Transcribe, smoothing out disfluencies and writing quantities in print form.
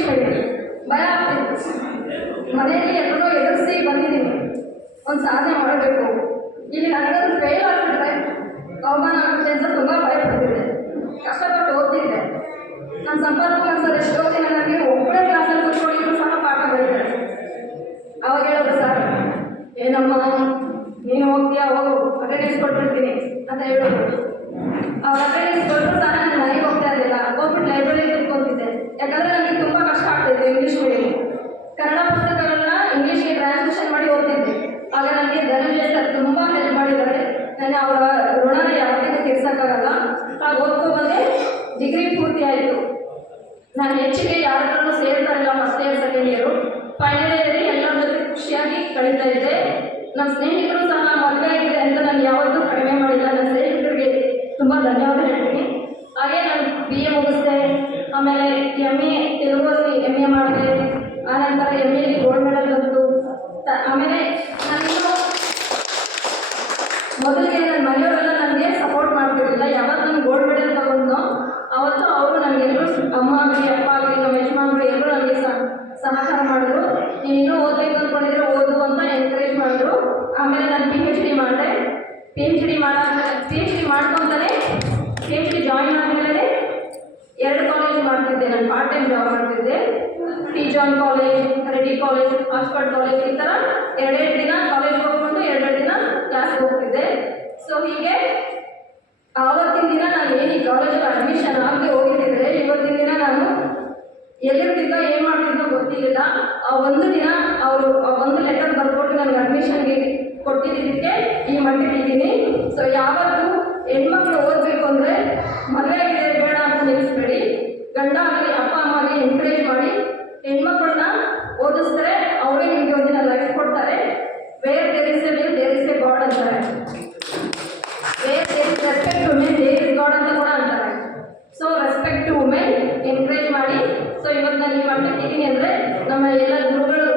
English medium ಭಯ ಆಗ್ತಿತ್ತು. ಮನೆಯಲ್ಲಿ ಎಲ್ಲರೂ ಎದುರಿಸಿ ಬಂದಿದ್ದೀನಿ, ಒಂದು ಸಾಧನೆ ಮಾಡಬೇಕು, ಇಲ್ಲಿ ನನಗೊಂದು ಫೇಲ್ ಆಗಿಬಿಟ್ರೆ ಅವಮಾನ ಆಗುತ್ತೆ ಅಂತ ತುಂಬ ಭಯಪಡ್ತಿದ್ದೆ. ಕಷ್ಟಪಟ್ಟು ಓದ್ತಿದ್ದೆ. ನನ್ನ ಸಂಪರ್ಕ ಸರ್ ಎಷ್ಟೋ ದಿನ ನನಗೆ ಒಬ್ಬರೇ ಕ್ಲಾಸಲ್ಲಿ ಕೂತ್ಕೊಂಡಿದ್ರು ಸಹ ಪಾಠ ಬರೀತಾರೆ. ಅವಾಗ ಹೇಳೋದು ಸರ್, ಏನಮ್ಮ ನೀನು ಹೋಗ್ತೀಯಾ, ಹೋಗು ಅಟೆಂಡೆನ್ಸ್ ಕೊಟ್ಬಿಡ್ತೀನಿ ಅಂತ ಹೇಳೋದು. ಅವ್ರು ಅಟೆಂಡೆನ್ಸ್ ಕೊಟ್ಟರು ಸಹ ನಾನು ಮನೆಗೆ ಹೋಗ್ತಾ ಇರಲಿಲ್ಲ, ಹೋಗ್ಬಿಟ್ಟು ಲೈಬ್ರರಿಯಲ್ಲಿ ಕೂತ್ಕೊತಿದ್ದೆ. ಯಾಕಂದರೆ ನನಗೆ ತುಂಬ ಕಷ್ಟ ಆಗ್ತಾಯಿತ್ತು ಇಂಗ್ಲೀಷ್ ಮೀಡಿಯಂ. ಕನ್ನಡ ಪುಸ್ತಕಗಳನ್ನ ಇಂಗ್ಲೀಷ್ಗೆ ಟ್ರಾನ್ಸ್ಲೇಷನ್ ಮಾಡಿ ಓದ್ತಿದ್ದೆ. ಆಗ ನನಗೆ ಧನಂಜಯ ಸರ್ ತುಂಬ ಹೆಲ್ಪ್ ಮಾಡಿದ್ದಾರೆ. ನಾನು ಅವರ ಋಣನ ಯಾವತ್ತಿಗೂ ತೀರ್ಸೋಕ್ಕಾಗಲ್ಲ. ಆಗ ಓದ್ಕೊಬಂದೆ, ಡಿಗ್ರಿ ಪೂರ್ತಿ ಆಯಿತು. ನಾನು ಹೆಚ್ಚಿಗೆ ಯಾರತ್ರನೂ ಸೇರ್ತಾ ಇಲ್ಲ. First year second year final ಇಯರಲ್ಲಿ ಎಲ್ಲರ ಜೊತೆ ಖುಷಿಯಾಗಿ ಕಳೀತಾ ಇದ್ದೆ. ನಮ್ಮ ಸ್ನೇಹಿತರು ಸಹ ಮದುವೆ ಆಗಿದೆ ಅಂತ ನಾನು ಯಾವತ್ತೂ ಕಡಿಮೆ ಮಾಡಿಲ್ಲ. ನನ್ನ ಸ್ನೇಹಿತರಿಗೆ ತುಂಬ ಧನ್ಯವಾದ ಹೇಳ್ತೀನಿ. ಹಾಗೆ ನಾನು BA ಮುಗಿಸ್ದೆ, ಆಮೇಲೆ MA ತೆಲುಗಲ್ಲಿ MA ಮಾಡಿದೆ. ಆನಂತರ MA ಗೋಲ್ಡ್ ಮೆಡಲ್ ಬಂತು. ಆಮೇಲೆ ನಾನು ಮೊದಲಿಗೆ ನನ್ನ ಮನೆಯವರೆಲ್ಲ ನನಗೆ ಸಪೋರ್ಟ್ ಮಾಡ್ತಿರಲಿಲ್ಲ. ಯಾವತ್ತು ನಾನು ಗೋಲ್ಡ್ ಮೆಡಲ್ ತಗೊಂಡು ಅವತ್ತು ಅವರು ನನಗೆಲ್ಲರೂ, ಅಮ್ಮ ಆಗಲಿ ಅಪ್ಪ ಆಗಲಿ ನಮ್ಮ ಯಜಮಾನ್ರು ಎಲ್ಲರೂ ನನಗೆ ಸಹಕಾರ ಮಾಡಿದ್ರು. ನೀನು ಇನ್ನೂ ಓದಬೇಕು ಅಂದ್ಕೊಂಡಿದ್ರೆ ಓದು ಅಂತ ಎನ್ಕರೇಜ್ ಮಾಡಿದ್ರು. ಆಮೇಲೆ ನಾನು PhD ಮಾಡಿದೆ. PhD ಮಾಡ್ಕೊತಾನೆ PhD ಜಾಯಿನ್ ಆದಮೇಲೆ 2 ಕಾಲೇಜ್ ಮಾಡ್ತಿದ್ದೆ. ನಾನು ಪಾರ್ಟ್ ಟೈಮ್ ಜಾಬ್ ಮಾಡ್ತಿದ್ದೆ. T John college, Reddy college, Oxford college, ಈ ಥರ 2 ದಿನ ಕಾಲೇಜ್ಗೆ ಹೋಗ್ಕೊಂಡು 2 ದಿನ ಕ್ಲಾಸ್ಗೆ ಹೋಗ್ತಿದ್ದೆ. ಸೊ ಹೀಗೆ ಆವತ್ತಿನ ದಿನ ನಾನು ಏನು ಈ ಕಾಲೇಜಲ್ಲಿ ಅಡ್ಮಿಷನ್ ಆಗದೆ ಹೋಗಿದ್ದಿದ್ರೆ ಇವತ್ತಿನ ದಿನ ನಾನು ಎಲ್ಲಿರ್ತಿದ್ದೋ ಏನು ಮಾಡ್ತಿದ್ದೋ ಗೊತ್ತಿರಲಿಲ್ಲ. ಆ ಒಂದು ದಿನ ಅವರು ಒಂದು ಲೆಟರ್ ಬರ್ಕೊಟ್ಟು ನನಗೆ ಅಡ್ಮಿಷನ್ಗೆ ಕೊಟ್ಟಿದ್ದಕ್ಕೆ ಈ ಮಟ್ಟಿಗಿದ್ದೀನಿ. ಸೊ ಯಾವತ್ತೂ ಹೆಣ್ಮಕ್ಳು ಓದಬೇಕು ಅಂದರೆ ಮದುವೆ ಆಗಿದೆ ಬೇಡ ಅಂತ ನಿಲ್ಲಿಸ್ಬೇಡಿ. ಗಂಡ ಆಗಲಿ ಅಪ್ಪ ಅಮ್ಮ ಆಗಲಿ ಎನ್ಕರೇಜ್ ಮಾಡಿ. ಹೆಣ್ಮಕ್ಳನ್ನ ಓದಿಸಿದ್ರೆ ಅವರೇ ನಿಮಗೆ ಒಂದಿನ ಲೈಫ್ ಕೊಡ್ತಾರೆ. Where there is a will there is a God ಅಂತಾರೆ. Where there is respect to women there is God ಅಂತ ಕೂಡ ಅಂತಾರೆ. So respect to women encourage ಮಾಡಿ. ಸೊ ಇವತ್ತು ನಾನು ಈ ಮಟ್ಟಕ್ಕೆ ಇದ್ದೀನಿ ಅಂದರೆ ನಮ್ಮ ಎಲ್ಲ ಗುರುಗಳು